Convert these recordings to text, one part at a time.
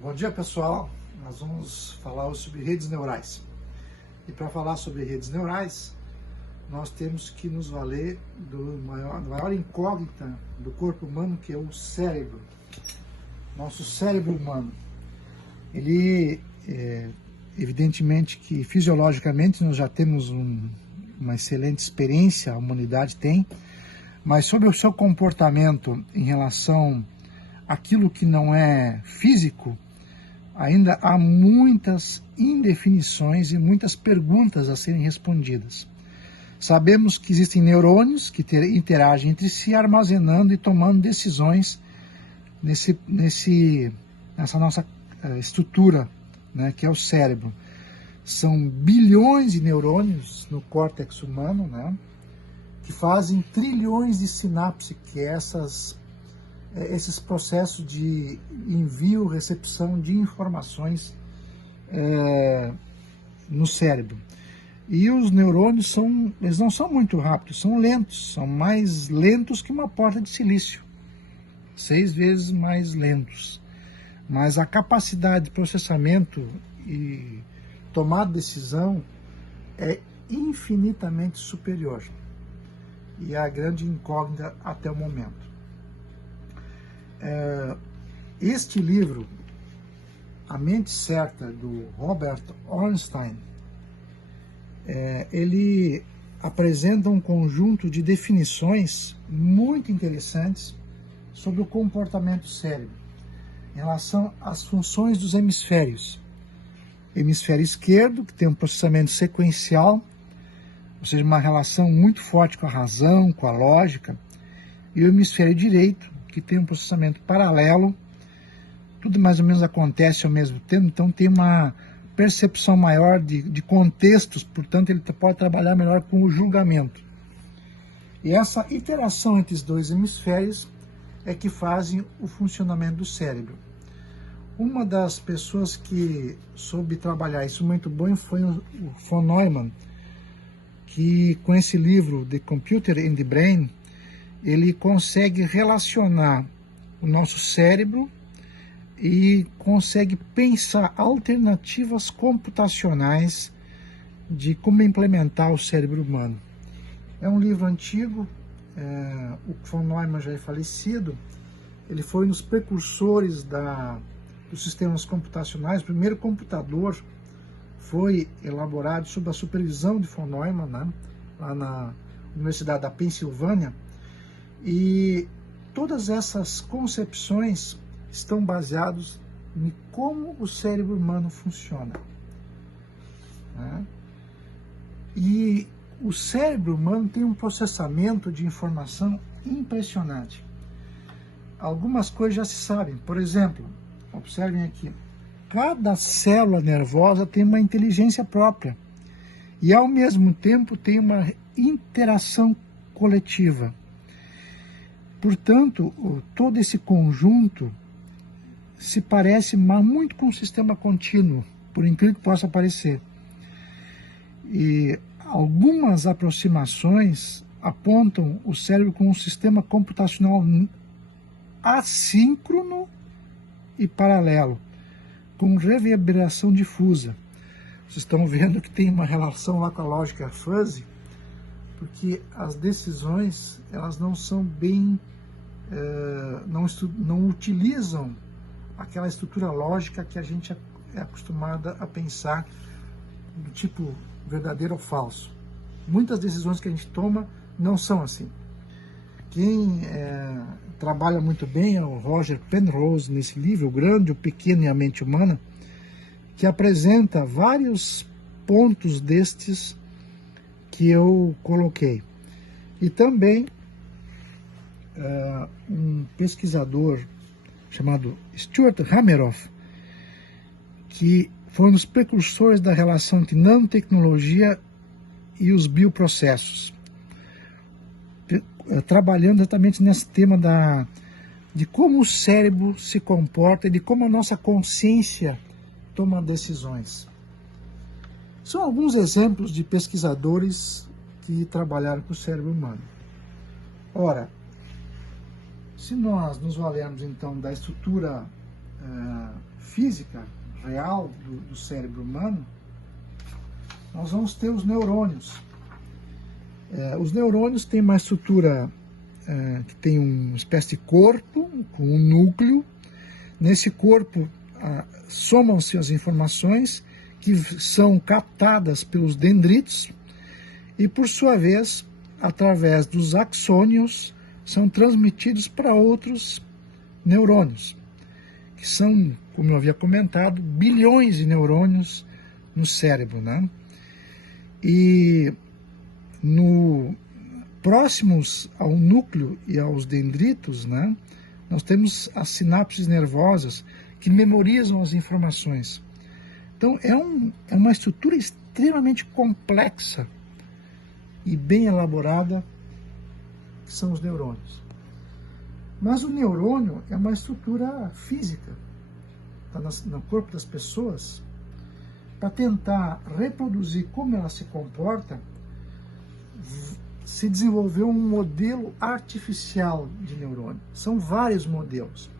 Bom dia, pessoal. Nós vamos falar sobre redes neurais. E para falar sobre redes neurais, nós temos que nos valer da maior incógnita do corpo humano, que é o cérebro. Nosso cérebro humano. Ele, evidentemente que fisiologicamente nós já temos uma excelente experiência, a humanidade tem, mas sobre o seu comportamento em relação àquilo que não é físico, ainda há muitas indefinições e muitas perguntas a serem respondidas. Sabemos que existem neurônios que interagem entre si, armazenando e tomando decisões nessa nossa estrutura, né, que é o cérebro. São bilhões de neurônios no córtex humano, né, que fazem trilhões de sinapses, que é esses processos de envio, recepção de informações no cérebro. E os neurônios eles não são muito rápidos, são lentos, são mais lentos que uma porta de silício, 6 vezes mais lentos. Mas a capacidade de processamento e tomar decisão é infinitamente superior. E é a grande incógnita até o momento. Este livro, A Mente Certa, do Robert Ornstein, ele apresenta um conjunto de definições muito interessantes sobre o comportamento do cérebro, em relação às funções dos hemisférios. Hemisfério esquerdo, que tem um processamento sequencial, ou seja, uma relação muito forte com a razão, com a lógica, e o hemisfério direito, que tem um processamento paralelo, tudo mais ou menos acontece ao mesmo tempo, então tem uma percepção maior de contextos, portanto ele pode trabalhar melhor com o julgamento. E essa interação entre os dois hemisférios é que fazem o funcionamento do cérebro. Uma das pessoas que soube trabalhar isso muito bem foi o von Neumann, que com esse livro, The Computer and the Brain, ele consegue relacionar o nosso cérebro e consegue pensar alternativas computacionais de como implementar o cérebro humano. É um livro antigo, o von Neumann já é falecido, ele foi um dos precursores dos sistemas computacionais. O primeiro computador foi elaborado sob a supervisão de von Neumann, né, lá na Universidade da Pensilvânia, e todas essas concepções estão baseadas em como o cérebro humano funciona, né? E o cérebro humano tem um processamento de informação impressionante. Algumas coisas já se sabem. Por exemplo, observem aqui, cada célula nervosa tem uma inteligência própria e ao mesmo tempo tem uma interação coletiva. Portanto, todo esse conjunto se parece muito com um sistema contínuo, por incrível que possa parecer. E algumas aproximações apontam o cérebro como um sistema computacional assíncrono e paralelo, com reverberação difusa. Vocês estão vendo que tem uma relação lá com a lógica fuzzy, porque as decisões elas não são bem, não utilizam aquela estrutura lógica que a gente é acostumada a pensar do tipo verdadeiro ou falso. Muitas decisões que a gente toma não são assim. Quem trabalha muito bem é o Roger Penrose nesse livro, O Grande, o Pequeno e a Mente Humana, que apresenta vários pontos destes que eu coloquei. E também um pesquisador chamado Stuart Hameroff, que foi um dos precursores da relação entre nanotecnologia e os bioprocessos, trabalhando exatamente nesse tema de como o cérebro se comporta e de como a nossa consciência toma decisões. São alguns exemplos de pesquisadores que trabalharam com o cérebro humano. Ora, se nós nos valermos então da estrutura física real do cérebro humano, nós vamos ter os neurônios. Os neurônios têm uma estrutura que tem uma espécie de corpo, com um núcleo. Nesse corpo somam-se as informações que são captadas pelos dendritos e, por sua vez, através dos axônios, são transmitidos para outros neurônios, que são, como eu havia comentado, bilhões de neurônios no cérebro, né? E próximos ao núcleo e aos dendritos, né, nós temos as sinapses nervosas que memorizam as informações. Então, é uma estrutura extremamente complexa e bem elaborada, que são os neurônios. Mas o neurônio é uma estrutura física, está no corpo das pessoas. Para tentar reproduzir como ela se comporta, se desenvolveu um modelo artificial de neurônio. São vários modelos.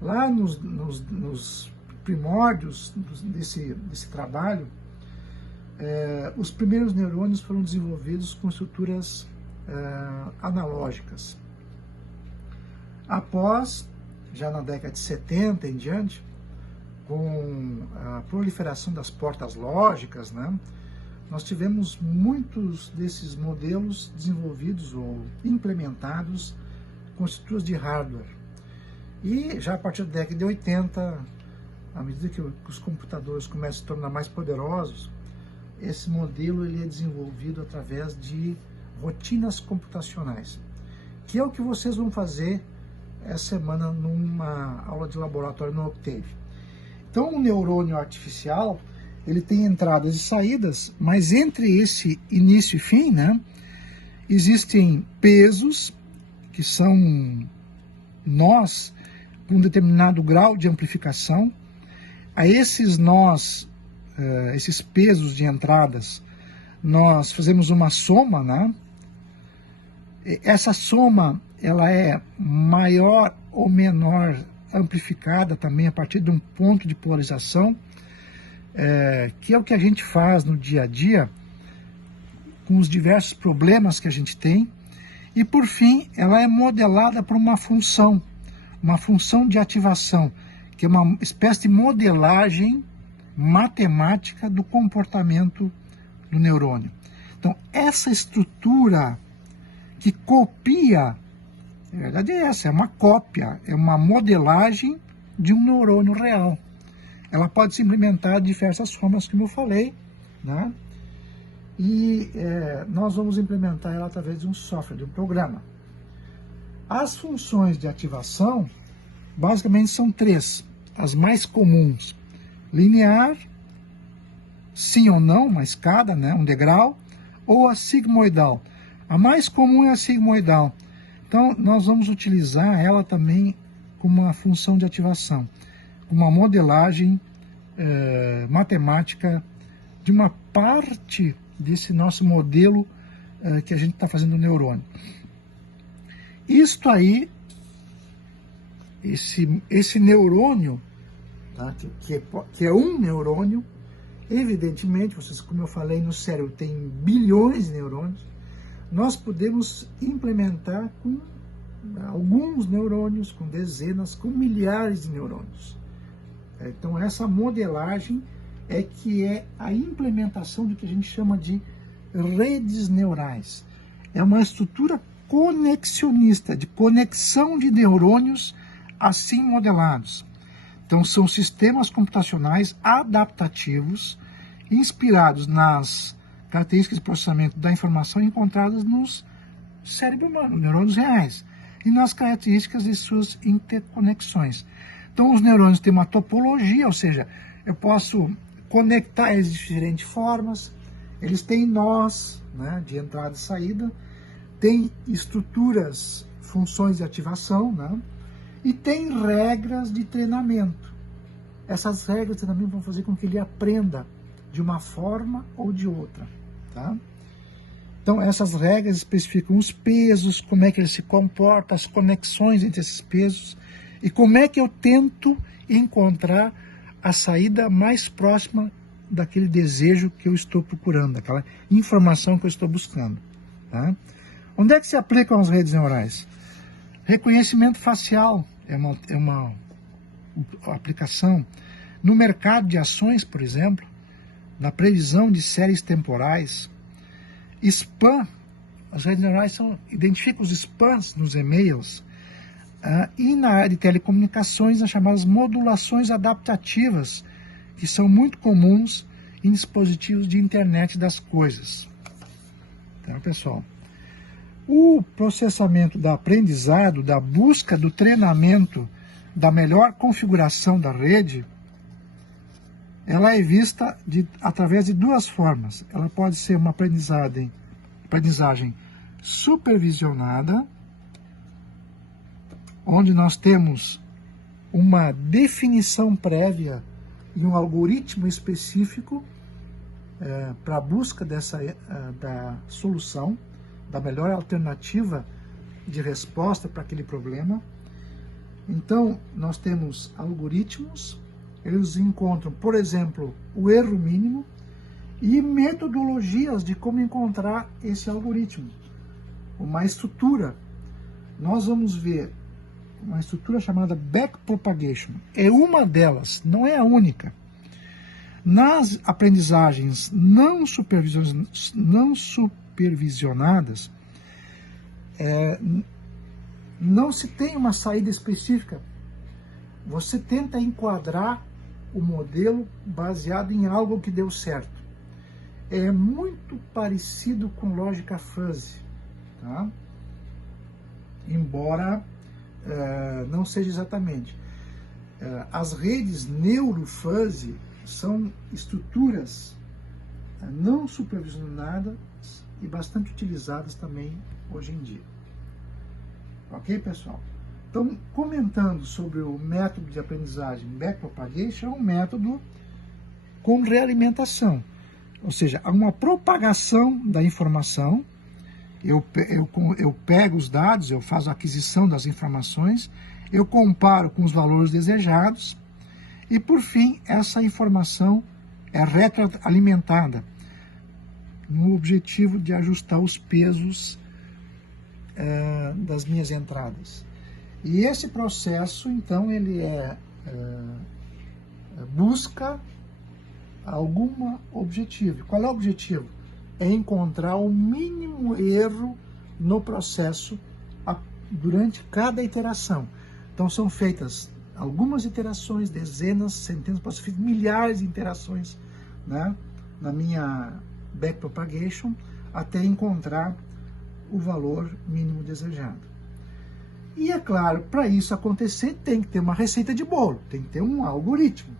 Lá nos primórdios desse trabalho, os primeiros neurônios foram desenvolvidos com estruturas analógicas. Após, já na década de 70 em diante, com a proliferação das portas lógicas, né, nós tivemos muitos desses modelos desenvolvidos ou implementados com estruturas de hardware. E já a partir da década de 80, à medida que os computadores começam a se tornar mais poderosos, esse modelo ele é desenvolvido através de rotinas computacionais, que é o que vocês vão fazer essa semana numa aula de laboratório no Octave. Então, o neurônio artificial, ele tem entradas e saídas, mas entre esse início e fim, né, existem pesos, que são nós com um determinado grau de amplificação. A esses nós, esses pesos de entradas, nós fazemos uma soma, né? Essa soma, ela é maior ou menor amplificada também a partir de um ponto de polarização, que é o que a gente faz no dia a dia com os diversos problemas que a gente tem. E por fim, ela é modelada por uma função de ativação, que é uma espécie de modelagem matemática do comportamento do neurônio. Então, essa estrutura que copia, na verdade é essa, é uma cópia, é uma modelagem de um neurônio real. Ela pode se implementar de diversas formas, como eu falei, né? E nós vamos implementar ela através de um software, de um programa. As funções de ativação, basicamente, são três, as mais comuns: linear, sim ou não, uma escada, né, um degrau, ou a sigmoidal. A mais comum é a sigmoidal. Então, nós vamos utilizar ela também como uma função de ativação, uma modelagem matemática de uma parte desse nosso modelo que a gente está fazendo no neurônio. Isto aí, esse neurônio, tá, que é um neurônio, evidentemente, vocês, como eu falei, no cérebro tem bilhões de neurônios, nós podemos implementar com alguns neurônios, com dezenas, com milhares de neurônios. Então, essa modelagem que é a implementação do que a gente chama de redes neurais. É uma estrutura conexionista, de conexão de neurônios assim modelados. Então, são sistemas computacionais adaptativos, inspirados nas características de processamento da informação encontradas nos cérebro humano, neurônios reais, e nas características de suas interconexões. Então, os neurônios têm uma topologia, ou seja, eu posso conectar eles de diferentes formas, eles têm nós, né, de entrada e saída, tem estruturas, funções de ativação, né, e tem regras de treinamento. Essas regras de treinamento vão fazer com que ele aprenda de uma forma ou de outra, tá? Então, essas regras especificam os pesos, como é que ele se comporta, as conexões entre esses pesos, e como é que eu tento encontrar a saída mais próxima daquele desejo que eu estou procurando, daquela informação que eu estou buscando. Tá? Onde é que se aplicam as redes neurais? Reconhecimento facial é uma aplicação. No mercado de ações, por exemplo, na previsão de séries temporais, spam, as redes neurais identificam os spams nos e-mails, e na área de telecomunicações, as chamadas modulações adaptativas, que são muito comuns em dispositivos de internet das coisas. Então, pessoal, o processamento do aprendizado, da busca do treinamento, da melhor configuração da rede, ela é vista através de duas formas. Ela pode ser uma aprendizagem supervisionada, onde nós temos uma definição prévia e um algoritmo específico para a busca da solução, da melhor alternativa de resposta para aquele problema. Então, nós temos algoritmos, eles encontram, por exemplo, o erro mínimo e metodologias de como encontrar esse algoritmo. Uma estrutura, nós vamos ver uma estrutura chamada backpropagation. É uma delas, não é a única. Nas aprendizagens não supervisionadas, não se tem uma saída específica. Você tenta enquadrar o modelo baseado em algo que deu certo. É muito parecido com lógica fuzzy, tá? Embora não seja exatamente. As redes neurofuzzy são estruturas não supervisionadas e bastante utilizadas também hoje em dia. Ok, pessoal? Então, comentando sobre o método de aprendizagem backpropagation, é um método com realimentação. Ou seja, há uma propagação da informação, eu pego os dados, eu faço a aquisição das informações, eu comparo com os valores desejados e, por fim, essa informação é retroalimentada no objetivo de ajustar os pesos das minhas entradas. E esse processo, então, ele busca algum objetivo. Qual é o objetivo? É encontrar o mínimo erro no processo durante cada iteração. Então, são feitas algumas iterações, dezenas, centenas, posso fazer milhares de iterações, né, na minha backpropagation, até encontrar o valor mínimo desejado. E é claro, para isso acontecer, tem que ter uma receita de bolo, tem que ter um algoritmo.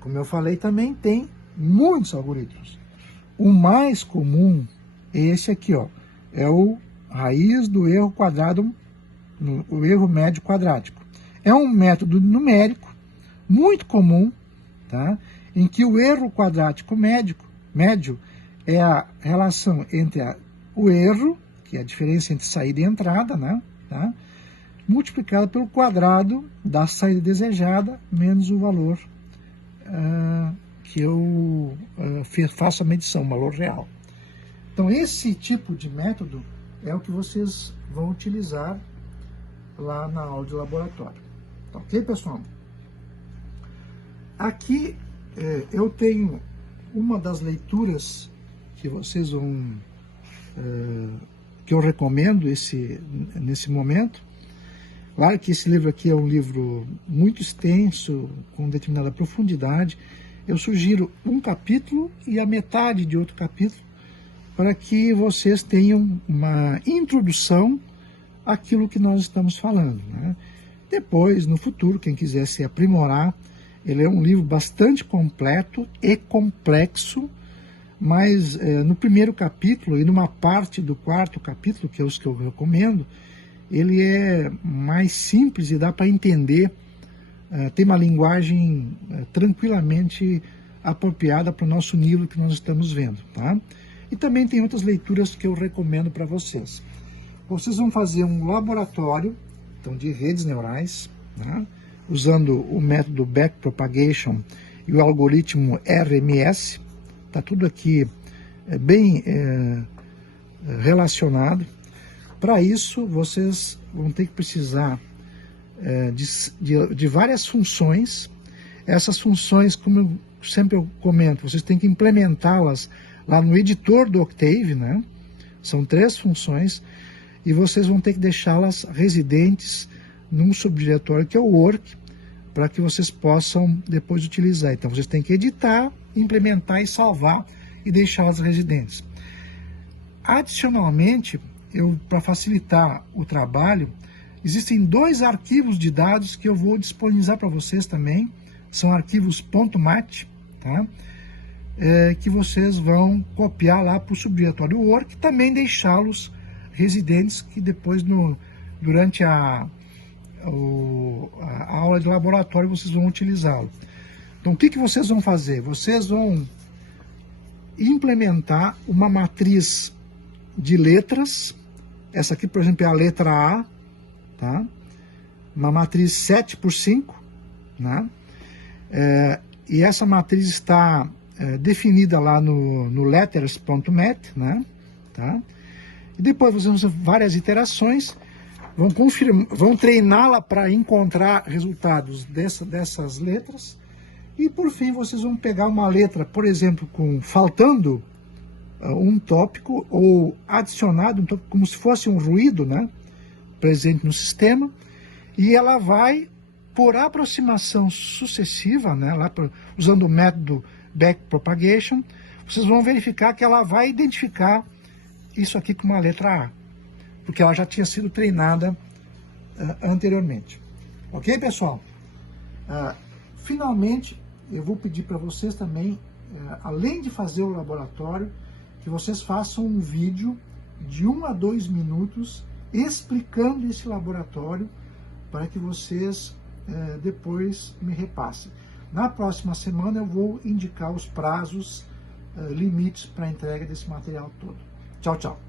Como eu falei também, tem muitos algoritmos. O mais comum é esse aqui, ó, é o raiz do erro quadrado, o erro médio quadrático. É um método numérico muito comum, tá? Em que o erro quadrático médio é a relação entre o erro, que é a diferença entre saída e entrada, né? Tá? Multiplicada pelo quadrado da saída desejada, menos o valor que eu faço a medição, o valor real. Então, esse tipo de método é o que vocês vão utilizar lá na aula de laboratório. Tá ok, pessoal? Aqui eu tenho uma das leituras que vocês vão... que eu recomendo nesse momento. Claro que esse livro aqui é um livro muito extenso, com determinada profundidade. Eu sugiro um capítulo e a metade de outro capítulo para que vocês tenham uma introdução àquilo que nós estamos falando, né? Depois, no futuro, quem quiser se aprimorar, ele é um livro bastante completo e complexo, mas no primeiro capítulo e numa parte do quarto capítulo, que é os que eu recomendo, ele é mais simples e dá para entender, tem uma linguagem tranquilamente apropriada para o nosso nível que nós estamos vendo, tá? E também tem outras leituras que eu recomendo para vocês. Vocês vão fazer um laboratório, então, de redes neurais, né? usando o método Backpropagation e o algoritmo RMS. Está tudo aqui bem relacionado. Para isso, vocês vão ter que precisar de várias funções. Essas funções, como eu sempre comento, vocês têm que implementá-las lá no editor do Octave, né? São 3 funções e vocês vão ter que deixá-las residentes num subdiretório que é o work, para que vocês possam depois utilizar. Então vocês têm que editar, implementar e salvar e deixá-las residentes. Adicionalmente, para facilitar o trabalho, existem 2 arquivos de dados que eu vou disponibilizar para vocês também. São arquivos .mat, tá? Que vocês vão copiar lá para o subdiretório work e também deixá-los residentes, que depois, durante a aula de laboratório, vocês vão utilizá-lo. Então, o que vocês vão fazer? Vocês vão implementar uma matriz de letras. Essa aqui, por exemplo, é a letra A, tá? Uma matriz 7x5, né? E essa matriz está definida lá no letters.mat, né? Tá? E depois vocês vão fazer várias iterações, vão treiná-la para encontrar resultados dessas letras, e por fim vocês vão pegar uma letra, por exemplo, faltando um tópico ou adicionado um tópico, como se fosse um ruído, né, presente no sistema, e ela vai, por aproximação sucessiva, né, usando o método Backpropagation, vocês vão verificar que ela vai identificar isso aqui com uma letra A, porque ela já tinha sido treinada anteriormente. Ok, pessoal? Finalmente, eu vou pedir para vocês também, além de fazer o laboratório, que vocês façam um vídeo de 1 a 2 minutos explicando esse laboratório, para que vocês depois me repassem. Na próxima semana eu vou indicar os prazos limites para a entrega desse material todo. Tchau, tchau.